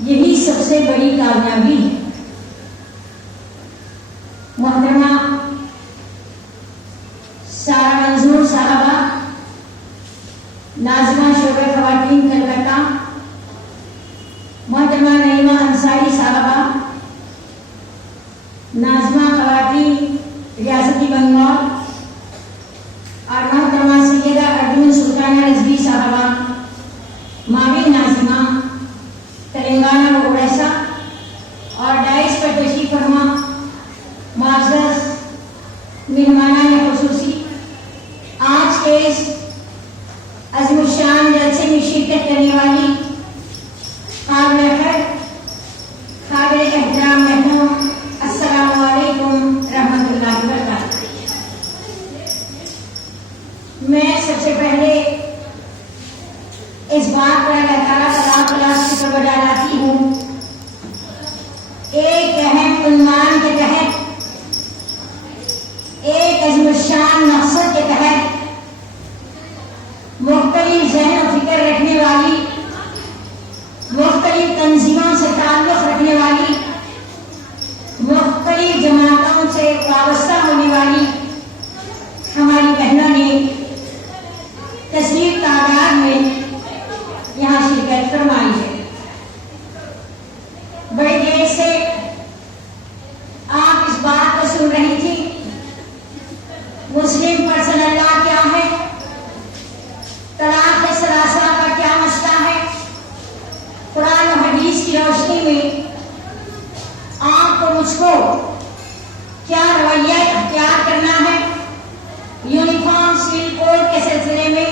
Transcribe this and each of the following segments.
یہی سب سے بڑی کامیابی ہے۔ محترمہ سارہ منظور صاحبہ، ناظمہ شعبہ خواتین کلکتہ، محترمہ نعیمہ انصاری صاحبہ، ناظمہ خواتین ریاستی بنگال، اور محترمہ سیدہ ارجن سلطانہ رضوی صاحبہ، معاون ناظمہ تلنگانہ و اڑیسہ، اور ڈائس پر تشریف فرما معزز مہمانان خصوصی، آج کے اس عظیم الشان جلسے میں شرکت کرنے والی قابل احترام مہمانوں، السلام علیکم رحمۃ اللہ وبرکاتہ۔ میں سب سے پہلے اس بات پر اللہ تعالیٰ کا لاکھ لاکھ شکر بجا لاتی ہوں، ایک اہم عنوان کے تحت، ایک عظیم الشان مقصد کے تحت، مختلف ذہن و فکر رکھنے والی، مختلف تنظیموں سے تعلق رکھنے والی، مختلف جماعتوں سے وابستہ ہونے والی ہماری بہنوں نے کثیر تعداد میں یہاں شرکت فرمائی ہے۔ بڑی دیر سے آپ اس بات کو سن رہی تھی، مسلم پرسنل لا کیا ہے، طلاق ثلاثہ کا کیا مسئلہ ہے، قرآن و حدیث کی روشنی میں آپ کو مجھ کو کیا رویہ اختیار کرنا ہے یونیفارم سول کوڈ کے سلسلے میں،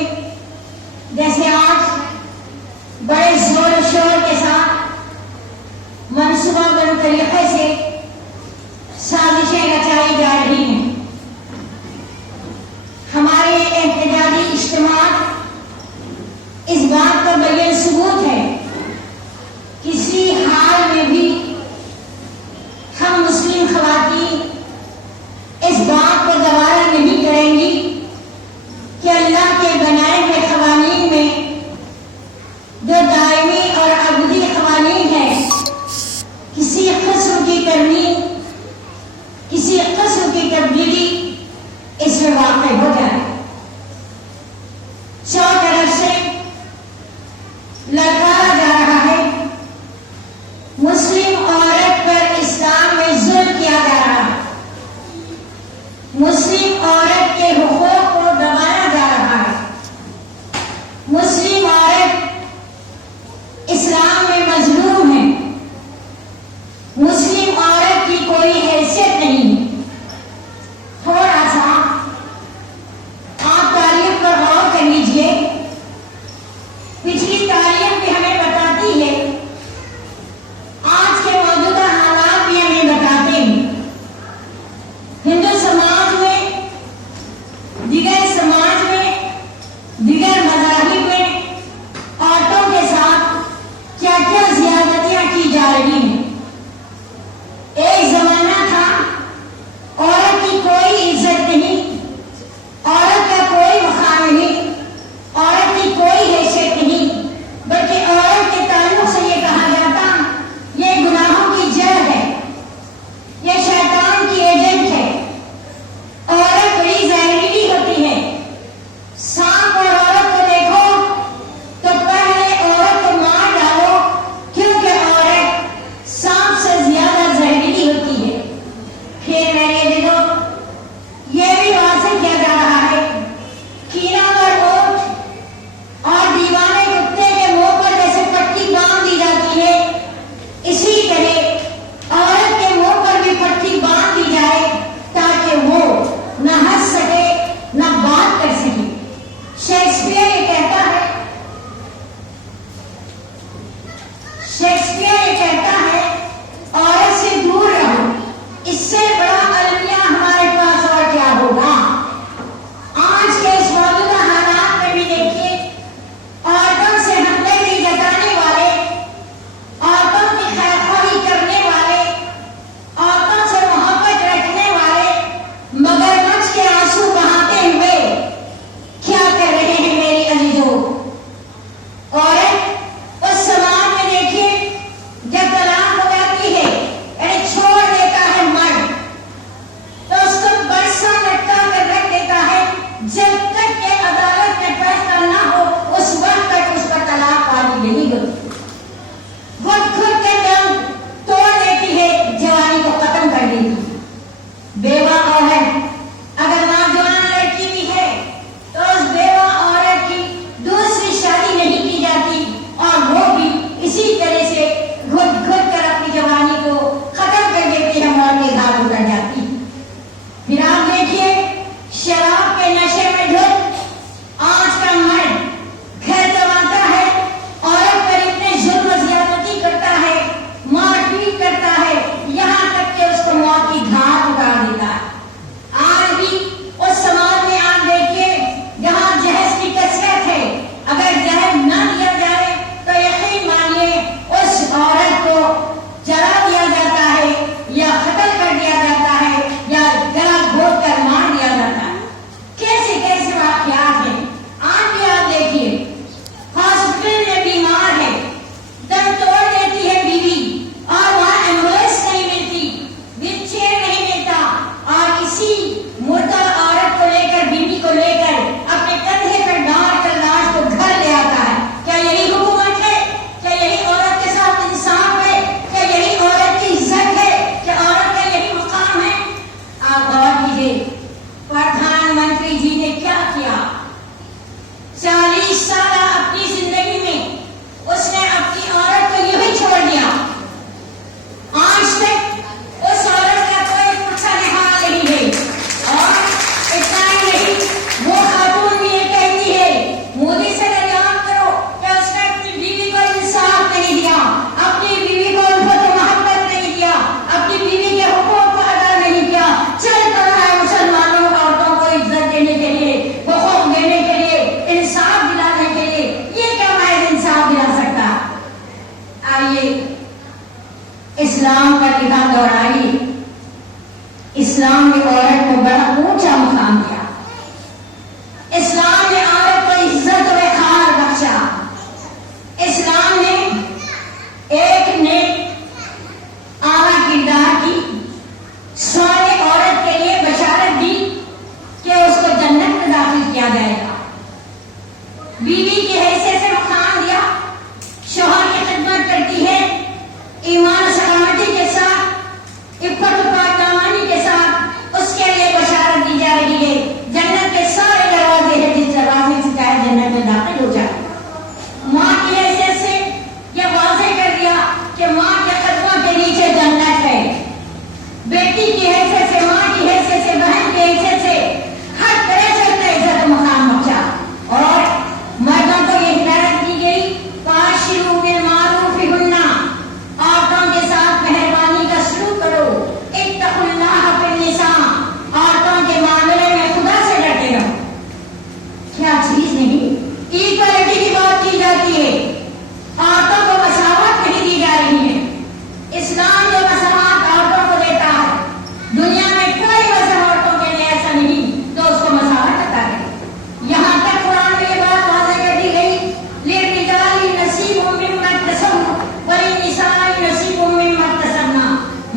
جیسے آج بڑے زور و شور کے ساتھ منصوبہ بند طریقے سے سازشیں رچائی جا رہی ہیں۔ ہمارے احتجاجی اجتماع اس بات کا بین ثبوت ہے، کسی حال میں بھی ہم مسلم خواتین اس بات کو گوارا نہیں کریں گی کہ اللہ کے بنائے ہوئے قوانین میں جو دائمی اور ابدی قوانین ہیں، کسی قسم کی ترمیم، کسی قسم کی تبدیلی اس میں واقع ہو جائے۔ چار طرف سے للکارا جا رہا ہے، مسلم عورت پر اسلام میں ظلم کیا جا رہا ہے، مسلم عورت کے حقوق کو دبایا جا رہا ہے، مسلم عورت اسلام میں مظلوم ہے، مسلم عورت کی کوئی حیثیت نہیں ہے۔ تھوڑا سا آپ تاریخ پر غور کر لیجئے، پچھلی تاریخ میں ہمیں इस्लाम का निगाह दौड़ाई, इस्लाम ने औरत को बड़ा ऊंचा मुकाम दिया। इस्लाम ने औरत को इज्जत और वक़ार बख्शा। इस्लाम ने एक नेक आला किरदार की सारी औरत के लिए बशारत दी कि उसको जन्नत में दाखिल किया जाएगा। बीवी की हैसियत से मुकाम दिया, शौहर की खिदमत करती है, ईमान सलामती के साथ, इफ़्फ़त पाकदामानी के साथ उसके लिए बशारत दी जा रही है। जन्नत के सारे दरवाजे हैं, जिस दरवाजे से चाहे जन्नत में दाखिल हो जाए। माँ की हैसियत से यह वाज़ेह कर दिया कि माँ के कदमों के नीचे जन्नत है। बेटी की हैसियत से, माँ की हैसियत से, बहन की हैसियत से हर तरह से अपना इज्जत मुकाम बख्शा। और मर्दों को ये हिदायत दी गई, फाशिरू बिल मारूफ हुन्ना, औरतों के साथ मेहरबानी का सलूक करो। इत्तकुल्लाह फिन निसा, औरतों के मामले में खुदा से डरते रहो। क्या चीज नहीं, इक्वालिटी की बात की जाती है, औरतों को मसावत नहीं दी जा रही है। इस्लाम जो मसावत औरतों को देता है, दुनिया में कोई मसला औरतों के लिए ऐसा नहीं तो उसको मसावत अता है। यहाँ तक कुरान में ये बात वाज़ेह कर दी गई, लिर्रिजाली नसीबुम मिम्मा इक्तसबू वलिन्निसाई नसीबुम मिम्मा इक्तसबना।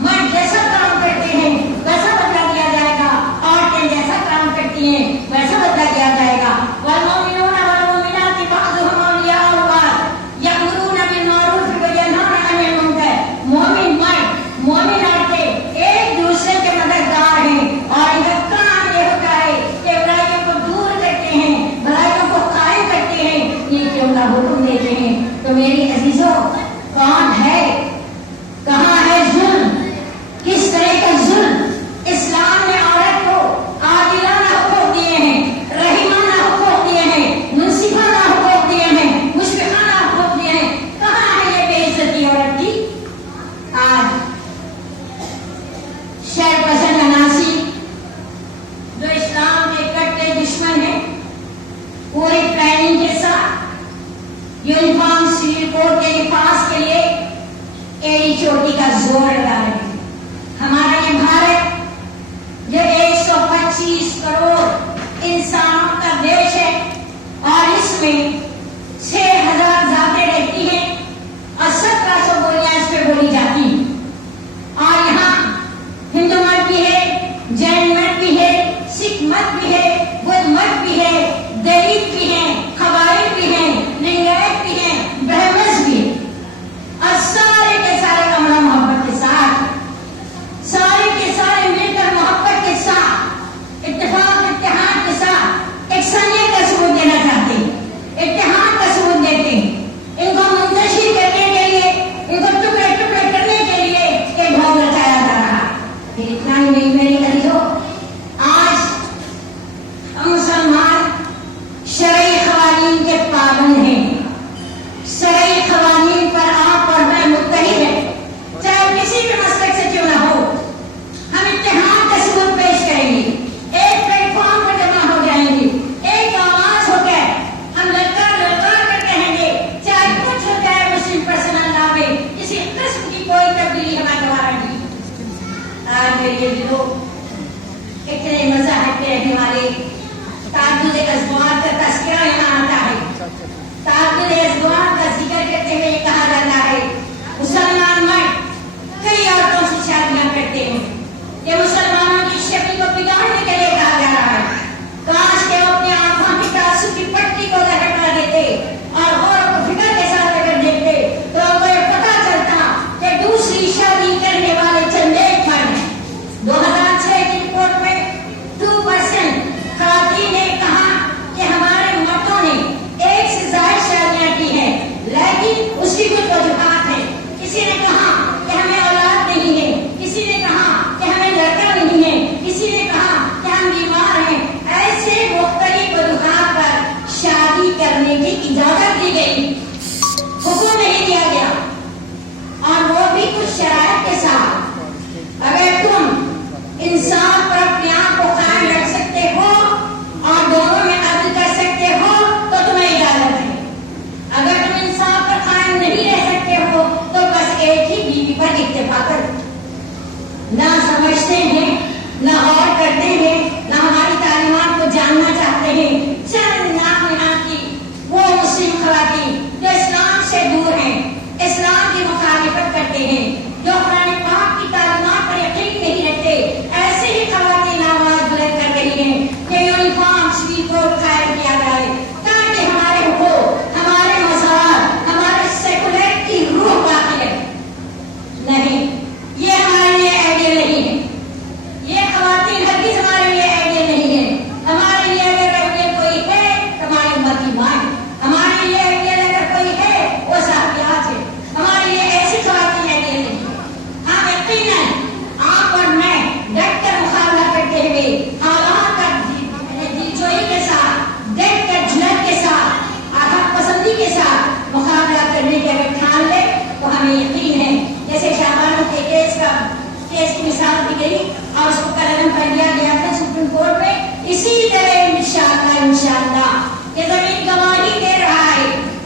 मर्द जैसा काम करते हैं वैसा बदला दिया जाएगा, औरतें जैसा काम करती हैं वैसा बदला दिया जाएगा। वल्मुमिनूना वल्मुमिनाति बअदुहुम औलियाउ बअद यअमुरूना बिल मारूफ व यनहौना अनिल मुनकर। मोमिन मर्द, मोमिन औरतें एक दूसरे के मददगार हैं और इनका काम ये होता है कि बुराइयों को दूर करते हैं, भलाइयों को कायम करते हैं, नेकियों का हुक्म देते हैं। तो मेरी अजीजों, कौन है, कहाँ है जुल्म, किस तरह का जुल्म? इस्लाम ने औरत को आदिलाना हुकूक दिए हैं, रहीमाना हुकूक दिए हैं, मुंसिफाना हुकूक दिए हैं, मुशफिकाना हुकूक दिए हैं। कहाँ है ये बेइज्जती औरत की? आज शर पसंद अनासी जो इस्लाम के कट्टे दुश्मन हैं, पूरी प्लानिंग के साथ यूनिफॉर्म सिविल कोड के पास के लिए एड़ी चोटी का जोर लगा रहे हैं। हमारा ये भारत जो 125 करोड़ इंसानों का देश है और इसमें 6000 जातें रहती हैं और 1700 बोलियां इस पे बोली जाती हैं। और यहाँ हिंदू मत भी है, जैन मत भी है, सिख मत भी है, बुद्ध मत भी है, दलित भी है, कबाइल भी है, लिंगायत भी है, ब्राह्मण भी है। और सारे के सारे अमन मोहब्बत के साथ, सारे के सारे मिलकर मोहब्बत के साथ, इत्तेफाक इत्तेहाद के साथ एकसानियत का सबूत देना चाहते हैं, इत्तेहाद का सबूत देते हैं। इनको मुंतशिर करने के लिए, इनको टुकड़े टुकड़े करने के लिए एक ढोंग रचाया जा रहा है। फिर इतना ही नहीं मेरी अजीजों, आज हम मुसलमान शरई क़वानीन के पाबंद हैं। शरई क़वानीन पर आप और मैं मुत्तहिद हैं, चाहे किसी भी मसलक से क्यों ना हो। हम इत्तेहाद का सबूत पेश करेंगे, एक प्लेटफॉर्म पर जमा हो जाएंगे, एक आवाज होकर हम ललकार ललकार कर कहेंगे, चाहे कुछ हो जाए मुस्लिम पर्सनल लॉ में, किसी किस्म की कोई तब्दीली हमारे द्वारा नहीं। आज मेरे दिलों इतने मज़ाहिर के रहने वाले ताजुद अज़वाज का तज़किरा यहाँ आता है। ताजुद अज़वाज का जिक्र करते हुए कहा जाता है, मुसलमान मर्द कई औरतों से शादियां करते हैं। ये मुसलमानों की शक्ल को बिगाड़ने के लिए कहा जा रहा है। काश के वो अपनी आंखों की तासुब की पट्टी को हटा देते और गौर को फिक्र के साथ अगर देखते तो उनको ये पता चलता कि दूसरी शादी करने वाले चंद एक मर्द हैं। 2006 की रिपोर्ट में 2% खातून ने कहा कि हमारे मर्दों ने एक से ज्यादा शादियां की हैं, लेकिन उसकी कुछ वजूहात है। किसी ने कहा कि हमें औलाद नहीं है, किसी ने कहा कि हमें लड़का नहीं है, किसी ने कहा कि हम बीमार हैं। ऐसे मुख्तलिफ वजूहात पर शादी करने की इजाजत दी गई, हुक्म नहीं दिया गया, और वो भी कुछ शराइत के साथ। अगर तुम इंसाफ पर अपने आप को कायम रख सकते हो और दोनों में अदल कर सकते हो तो तुम्हें इजाजत है। अगर तुम इंसाफ पर कायम नहीं रह सकते हो तो बस एक ही बीवी पर इत्तेफाक कर کرتے ہیں، جو قرآن پاک کی تعلیمات پر یقین نہیں رکھتے، ایسے ہی خواتین آواز بلند کر رہی ہیں کہ یونیفارم سوی کوڈ قائم کیا جائے تاکہ ہمارے حقوق، ہمارے مذہب، ہمارے سیکولر کی روح باقی ہے۔ نہیں، یہ ہمارے لیے آئیڈیا نہیں ہے، یہ خواتین ہرگز ہمارے لیے آئیڈیا نہیں ہے۔ ہمارے لیے اگر آئیڈیا کوئی ہے تو ہماری امت کی ماں ہے، ہمارے لیے آئیڈیا اگر کوئی ہے وہ صحابیات ہے، ہمارے لیے ایسی خواتین آئیڈیا نہیں ہے۔ ہم یقیناً آپ اور میں ڈٹ کر مقابلہ کرتے ہوئے حالات کا دلجوئی کے ساتھ، دیکھ کر جھلک کے ساتھ، حق پسندی کے ساتھ مقابلہ کرنے کے اگر ٹھان لے تو ہمیں یقین ہے، جیسے شاہبانو کے کیس کی مثال دی گئی اور اس کو قلم کر دیا گیا تھا سپریم کورٹ میں، اسی طرح انشاءاللہ یہ زمین گواہی دے رہا ہے،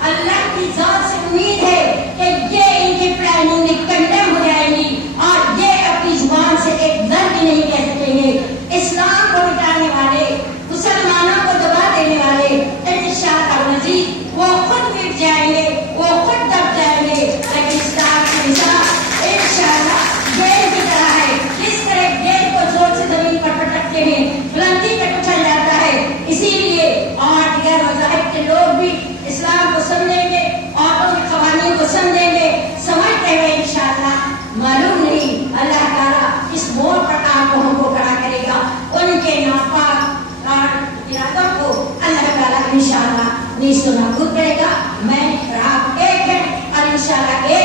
اللہ کی ذات سے امید ہے کہ یہ ان کی پلاننگ میں کنڈم ہو جائے گی اور یہ اپنی زبان سے ایک لفظ بھی نہیں کہہ سکیں گے۔ اسلام کو مٹانے والے، مسلمانوں کو دبا دینے والے انشاءاللہ العزیز وہ خود مٹ جائیں گے، وہ خود دب جائیں گے، لیکن اسلام کی مثال انشاءاللہ گیند کی طرح ہے، جس طرح گیند کو زور سے زمین پر پٹکتے ہیں بلندی پہ اچھل جاتا ہے، اسی لیے اور دیگر مذاہب کے لوگ بھی اسلام کو سمجھیں گے اور ان قوانین کو سمجھیں گے، سمجھتے ہوئے انشاءاللہ معلوم نہیں اللہ تعالیٰ اس موڑ پر آپ لوگوں کو کھڑا کرے گا، ان کے ناپاک اور ارادوں کو اللہ تعالیٰ انشاءاللہ نیست و نابود کرے گا۔ میں اور آپ ایک ہیں اور انشاءاللہ ایک